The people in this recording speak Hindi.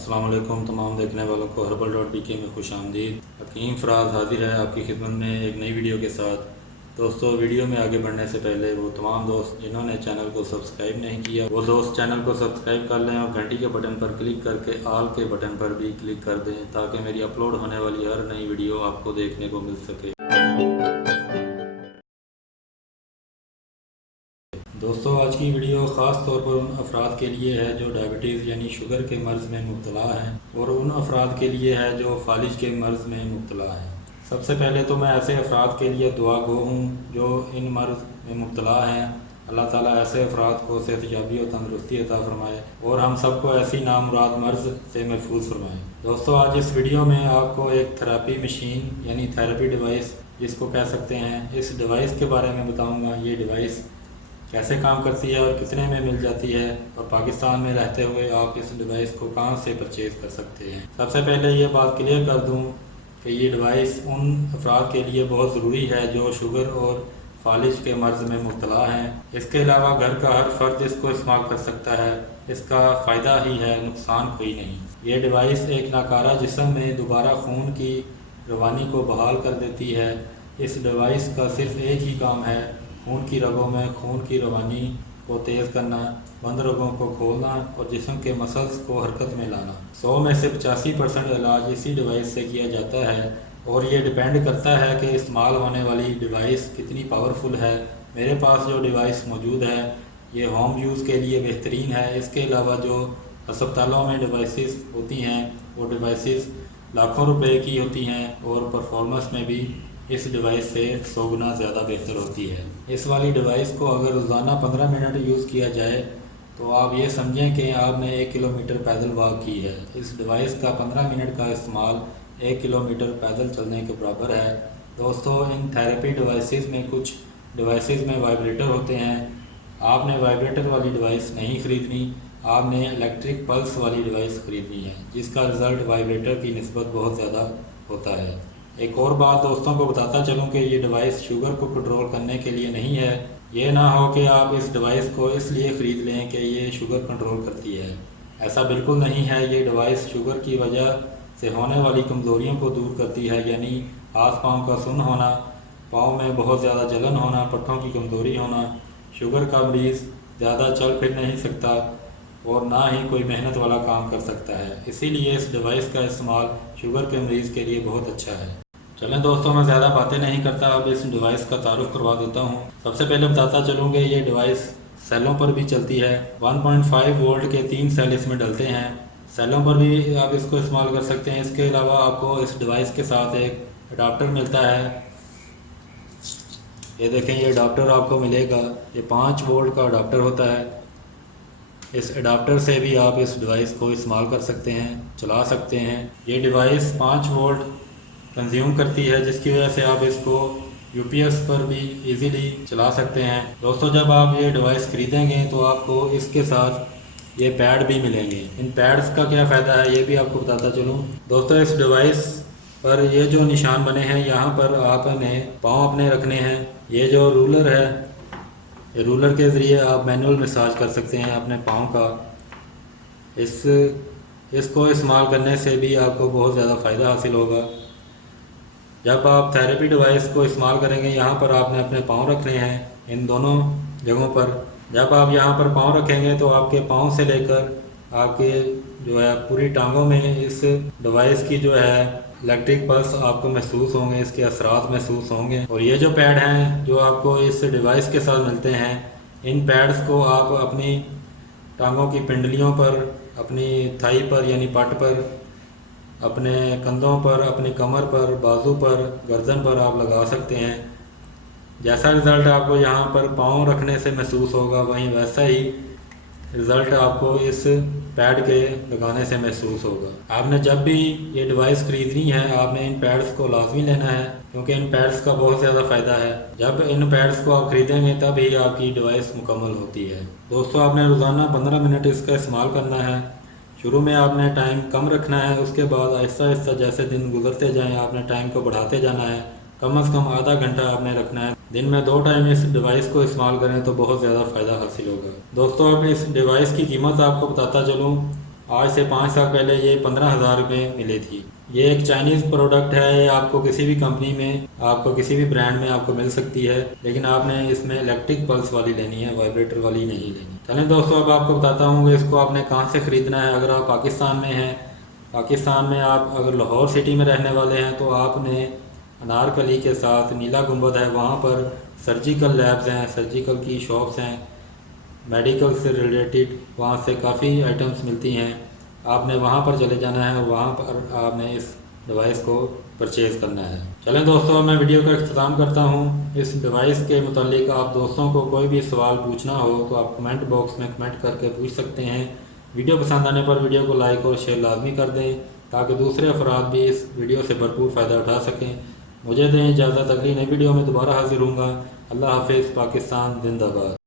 अस्सलाम वालेकुम तमाम देखने वालों को herbal.bk में खुश आमदीद। हकीम फ़राज हाजिर है आपकी खिदमत में एक नई वीडियो के साथ। दोस्तों, वीडियो में आगे बढ़ने से पहले वो तमाम दोस्त जिन्होंने चैनल को सब्सक्राइब नहीं किया वो दोस्त चैनल को सब्सक्राइब कर लें और घंटी के बटन पर क्लिक करके आल के बटन पर भी क्लिक कर दें ताकि मेरी अपलोड होने वाली हर नई वीडियो आपको देखने को मिल सके। दोस्तों, आज की वीडियो ख़ास तौर पर उन अफराद के लिए है जो डायबिटीज़ यानी शुगर के मर्ज़ में मुब्तला हैं और उन अफराद के लिए है जो फालिज के मर्ज़ में मुब्तला हैं। सबसे पहले तो मैं ऐसे अफराद के लिए दुआ गो हूँ जो इन मर्ज़ में मुब्तला हैं। अल्लाह ताला ऐसे अफराद को सेहतयाबी और तंदरुस्ती अता फ़रमाए और हम सबको ऐसी नामुराद मर्ज़ से महफूज फरमाए। दोस्तों, आज इस वीडियो में आपको एक थेरेपी मशीन यानी थेरेपी डिवाइस जिसको कह सकते हैं, इस डिवाइस के बारे में बताऊँगा। ये डिवाइस कैसे काम करती है और कितने में मिल जाती है और पाकिस्तान में रहते हुए आप इस डिवाइस को कहाँ से परचेज़ कर सकते हैं। सबसे पहले ये बात क्लियर कर दूं कि ये डिवाइस उन अफराद के लिए बहुत ज़रूरी है जो शुगर और फालिज के मर्ज़ में मुब्तला हैं। इसके अलावा घर का हर फर्द इसको इस्तेमाल कर सकता है। इसका फ़ायदा ही है, नुकसान कोई नहीं। ये डिवाइस एक नाकारा जिस्म में दोबारा खून की रवानी को बहाल कर देती है। इस डिवाइस का सिर्फ़ एक ही काम है, खून की रगों में खून की रवानी को तेज़ करना, बंद रगों को खोलना और जिस्म के मसल्स को हरकत में लाना। 100 में से 85% इलाज इसी डिवाइस से किया जाता है और ये डिपेंड करता है कि इस्तेमाल होने वाली डिवाइस कितनी पावरफुल है। मेरे पास जो डिवाइस मौजूद है ये होम यूज़ के लिए बेहतरीन है। इसके अलावा जो अस्पतालों में डिवाइसेस होती हैं वो डिवाइसेस लाखों रुपए की होती हैं और परफॉर्मेंस में भी इस डिवाइस से 100 गुना ज़्यादा बेहतर होती है। इस वाली डिवाइस को अगर रोज़ाना 15 मिनट यूज़ किया जाए तो आप ये समझें कि आपने 1 किलोमीटर पैदल वॉक की है। इस डिवाइस का 15 मिनट का इस्तेमाल 1 किलोमीटर पैदल चलने के बराबर है। दोस्तों, इन थेरेपी डिवाइसेस में कुछ डिवाइसेस में वाइब्रेटर होते हैं। आपने वाइब्रेटर वाली डिवाइस नहीं ख़रीदनी, आपने इलेक्ट्रिक पल्स वाली डिवाइस ख़रीदनी है जिसका रिज़ल्ट वाइब्रेटर की निस्बत बहुत ज़्यादा होता है। एक और बात दोस्तों को बताता चलूँ कि ये डिवाइस शुगर को कंट्रोल करने के लिए नहीं है। ये ना हो कि आप इस डिवाइस को इसलिए ख़रीद लें कि ये शुगर कंट्रोल करती है। ऐसा बिल्कुल नहीं है। ये डिवाइस शुगर की वजह से होने वाली कमज़ोरियों को दूर करती है, यानी हाथ पाँव का सुन्न होना, पाँव में बहुत ज़्यादा जलन होना, पट्टों की कमज़ोरी होना। शुगर का मरीज़ ज़्यादा चल फिर नहीं सकता और ना ही कोई मेहनत वाला काम कर सकता है। इसीलिए इस डिवाइस का इस्तेमाल शुगर के मरीज़ के लिए बहुत अच्छा है। चलें दोस्तों, मैं ज़्यादा बातें नहीं करता, अब इस डिवाइस का तारुफ करवा देता हूँ। सबसे पहले बताता चलूँ कि ये डिवाइस सेलों पर भी चलती है। 1.5 वोल्ट के 3 सेल इसमें डलते हैं। सेलों पर भी आप इसको इस्तेमाल कर सकते हैं। इसके अलावा आपको इस डिवाइस के साथ एक अडाप्टर मिलता है। ये देखें, ये अडाप्टर आपको मिलेगा। ये 5 वोल्ट का अडाप्टर होता है। इस अडाप्टर से भी आप इस डिवाइस को इस्तेमाल कर सकते हैं, चला सकते हैं। ये डिवाइस 5 वोल्ट कंज्यूम करती है जिसकी वजह से आप इसको यूपीएस पर भी इजीली चला सकते हैं। दोस्तों, जब आप ये डिवाइस ख़रीदेंगे तो आपको इसके साथ ये पैड भी मिलेंगे। इन पैड्स का क्या फ़ायदा है ये भी आपको बताता चलूँ। दोस्तों, इस डिवाइस पर ये जो निशान बने हैं यहाँ पर आपने पाँव अपने रखने हैं। ये जो रूलर है, ये रूलर के ज़रिए आप मैनुअल मसाज कर सकते हैं अपने पाँव का। इसको इस्तेमाल करने से भी आपको बहुत ज़्यादा फ़ायदा हासिल होगा। जब आप थेरेपी डिवाइस को इस्तेमाल करेंगे, यहाँ पर आपने अपने पाँव रखने हैं, इन दोनों जगहों पर। जब आप यहाँ पर पाँव रखेंगे तो आपके पाँव से लेकर आपके जो है पूरी टांगों में इस डिवाइस की जो है इलेक्ट्रिक पल्स आपको महसूस होंगे, इसके असरात महसूस होंगे। और ये जो पैड हैं जो आपको इस डिवाइस के साथ मिलते हैं, इन पैड्स को आप अपनी टांगों की पिंडलियों पर, अपनी थाई पर यानी पट पर, अपने कंधों पर, अपनी कमर पर, बाजू पर, गर्दन पर आप लगा सकते हैं। जैसा रिज़ल्ट आपको यहाँ पर पाँव रखने से महसूस होगा वहीं वैसा ही रिज़ल्ट आपको इस पैड के लगाने से महसूस होगा। आपने जब भी ये डिवाइस ख़रीदनी है आपने इन पैड्स को लाजमी लेना है क्योंकि इन पैड्स का बहुत ज़्यादा फ़ायदा है। जब इन पैड्स को आप ख़रीदेंगे तब ही आपकी डिवाइस मुकम्मल होती है। दोस्तों, आपने रोज़ाना 15 मिनट इसका इस्तेमाल करना है। शुरू में आपने टाइम कम रखना है, उसके बाद आहिस्ता आहिस्ता जैसे दिन गुजरते जाएं आपने टाइम को बढ़ाते जाना है। कम से कम आधा घंटा आपने रखना है। दिन में 2 टाइम इस डिवाइस को इस्तेमाल करें तो बहुत ज़्यादा फ़ायदा हासिल होगा। दोस्तों, अब इस डिवाइस की कीमत आपको बताता चलूँ। आज से 5 साल पहले ये 15,000 रुपये मिली थी। ये एक चाइनीज़ प्रोडक्ट है, ये आपको किसी भी कंपनी में, आपको किसी भी ब्रांड में आपको मिल सकती है, लेकिन आपने इसमें इलेक्ट्रिक पल्स वाली लेनी है, वाइब्रेटर वाली नहीं लेनी। चलें दोस्तों, अब आपको बताता हूँ कि इसको आपने कहाँ से ख़रीदना है। अगर आप पाकिस्तान में हैं, पाकिस्तान में आप अगर लाहौर सिटी में रहने वाले हैं, तो आपने अनारकली के साथ नीला गुंबद है, वहाँ पर सर्जिकल लैब्स हैं, सर्जिकल की शॉप्स हैं, मेडिकल से रिलेटेड वहाँ से काफ़ी आइटम्स मिलती हैं। आपने वहाँ पर चले जाना है, वहाँ पर आपने इस डिवाइस को परचेज़ करना है। चलें दोस्तों, मैं वीडियो का इख्तिताम करता हूँ। इस डिवाइस के मुतालिक आप दोस्तों को कोई भी सवाल पूछना हो तो आप कमेंट बॉक्स में कमेंट करके पूछ सकते हैं। वीडियो पसंद आने पर वीडियो को लाइक और शेयर लाजमी कर दें, ताकि दूसरे अफराद भी इस वीडियो से भरपूर फ़ायदा उठा सकें। मुझे दें इजाज़त, अगली नई वीडियो में दोबारा हाजिर होऊंगा। अल्लाह हाफिज़। पाकिस्तान जिंदाबाद।